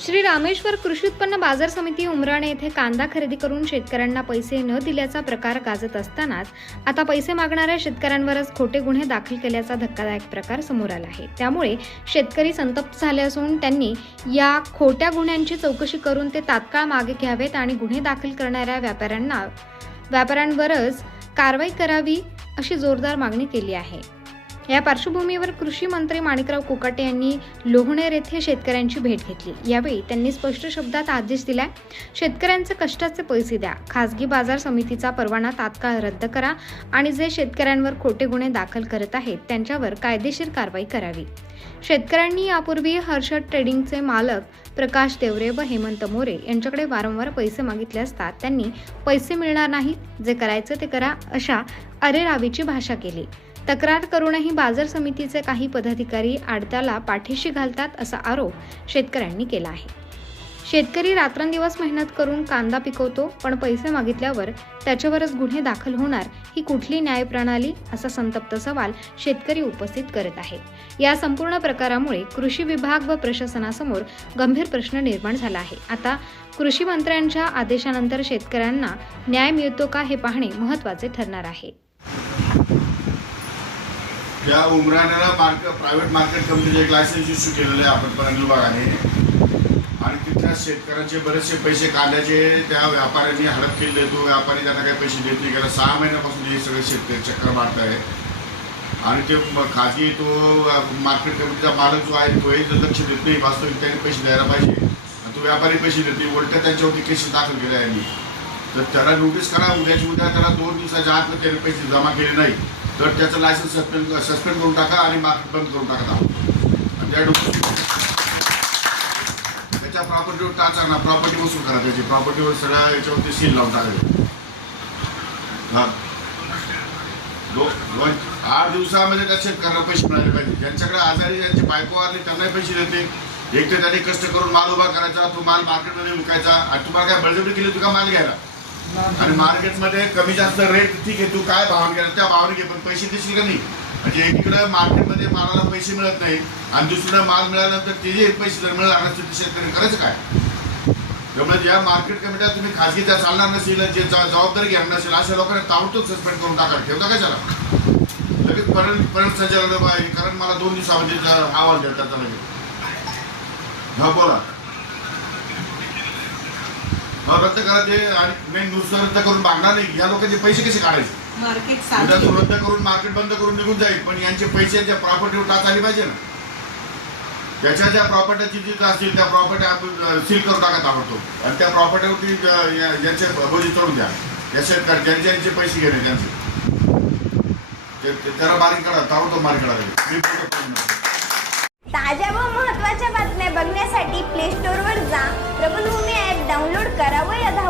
श्री रामेश्वर कृषी उत्पन्न बाजार समिती उमराणे येथे कांदा खरेदी करून शेतकऱ्यांना पैसे न दिल्याचा प्रकार गाजत असतानाच आता पैसे मागणाऱ्या शेतकऱ्यांवरच खोटे गुन्हे दाखल केल्याचा धक्कादायक प्रकार समोर आला आहे. त्यामुळे शेतकरी संतप्त झाले असून त्यांनी या खोट्या गुन्ह्यांची चौकशी करून ते तात्काळ मागे घ्यावेत आणि गुन्हे दाखल करणाऱ्या व्यापाऱ्यांना व्यापाऱ्यांवरच कारवाई करावी अशी जोरदार मागणी केली आहे. या पार्श्वभूमीवर कृषी मंत्री माणिकराव कोकाटे यांनी लोहणेर येथे शेतकऱ्यांची भेट घेतली. यावेळी त्यांनी स्पष्ट शब्दात आदेश दिलाय शेतकऱ्यांचे कष्टाचे पैसे द्या. खासगी बाजार समितीचा परवाना तात्काळ रद्द करा आणि जे शेतकऱ्यांवर खोटे गुन्हे दाखल करत आहेत त्यांच्यावर कायदेशीर कारवाई करावी. शेतकऱ्यांनी यापूर्वी हर्षद ट्रेडिंगचे मालक प्रकाश देवरे व हेमंत मोरे यांच्याकडे वारंवार पैसे मागितले असता त्यांनी पैसे मिळणार नाहीत. जे करायचं ते करा अशा अरेरावीची भाषा केली. तक्रार करूनही बाजार समितीचे काही पदाधिकारी आडत्याला पाठीशी घालतात असा आरोप शेतकऱ्यांनी केला आहे. शेतकरी रात्रंदिवस मेहनत करून कांदा पिकवतो पण पैसे मागितल्यावर त्याच्यावरच गुन्हे दाखल होणार ही कुठली न्यायप्रणाली असा संतप्त सवाल शेतकरी उपस्थित करत आहेत या संपूर्ण प्रकारामुळे कृषी विभाग व प्रशासनासमोर गंभीर प्रश्न निर्माण झाला आहे. आता कृषी मंत्र्यांच्या आदेशानंतर शेतकऱ्यांना न्याय मिळतो का हे पाहणे महत्त्वाचे ठरणार आहे. त्या उमराण्याला मार्केट प्रायव्हेट मार्केट कंपनीचे एक लायसन्स इश्यू केलेलं आहे आपण पण विभागाने आणि तिथल्या शेतकऱ्यांचे बरेचसे पैसे काढल्याचे त्या व्यापाऱ्यांनी हडप केले. तो व्यापारी त्यांना काही पैसे देत नाही. गेला सहा महिन्यापासून हे सगळे शेतकरी चक्कर मारत आहे आणि ते खाजगी तो मार्केट कमिटीचा मालक जो आहे तोही जर लक्ष देत नाही. वास्तविक त्यांनी पैसे द्यायला पाहिजे. आणि तो व्यापारी पैसे देत नाही. उलट त्यांच्यावरती केसेस दाखल केल्या यांनी तर त्याला नोटीस करा. उद्याची उद्या त्याला दोन दिवसाच्या आत त्याने पैसे जमा केले नाही तर त्याचं लायसन्स सस्पेंड सस्पेंड करून टाका आणि मार्केट बंद करून टाका आणि त्या त्याच्या प्रॉपर्टीवर टाचा ना प्रॉपर्टी वसूल करा त्याची. प्रॉपर्टीवर सगळ्या याच्यावरती सील लावून टाकायचे आठ दिवसामध्ये त्या शेतकऱ्यांना पैसे मिळाले पाहिजे. ज्यांच्याकडे आजारी ज्यांची बायको आले त्यांनाही पैसे देते. एक तर त्यांनी कष्ट करून माल उभा करायचा तो माल मार्केटमध्ये विकायचा. आणि तुम्हाला काय बळजबरी केली तुका माल घ्यायला? आणि मार्केटमध्ये कमी जास्त रेट ठीक आहे तू काय भावाने घ्यायला त्या भावाने घे पण पैसे देशील का नाही? म्हणजे एकीकडे मार्केटमध्ये मालाला पैसे मिळत नाही आणि दुसरीकडे माल मिळाल्यानंतर तेही पैसे जर मिळाला नसतील तर शेतकरी करायचं काय? त्यामुळे ज्या मार्केट कमिट्या तुम्ही खाजगी त्या चालणार नसेल जे जा- जबाबदारी घेणार नसेल अशा लोकांना ताबडतोब सस्पेंड करून टाका. ठेवता कशाला लगेच परण परण संचालक पाहिजे कारण मला दोन दिवसामध्ये जर अहवाल द्या त्याचा लगेच. हा बोला. रद्द करा ते आणि मेन नुसतं रद्द करून मागणार नाही. या लोकांचे पैसे कसे काढायचे? मार्केट उद्या साधी तो रद्द करून मार्केट बंद करून निघून जाईल. पण यांचे पैसे यांच्या प्रॉपर्टीवर टाच आली पाहिजे ना. त्याच्या ज्या प्रॉपर्ट्याची जिथं असतील त्या प्रॉपर्टी आपण सील करून टाकत आवडतो आणि त्या प्रॉपर्टीवरती ज- यांचे बोजी चढून द्या. या शेतकरी ज्यांचे यांचे पैसे घेणे त्यांचे. ते- त्याला मार्ग काढा. ताबडतोब मार्ग काढा मी. ताज्या व महत्त्वाच्या बातम्या बघण्यासाठी प्ले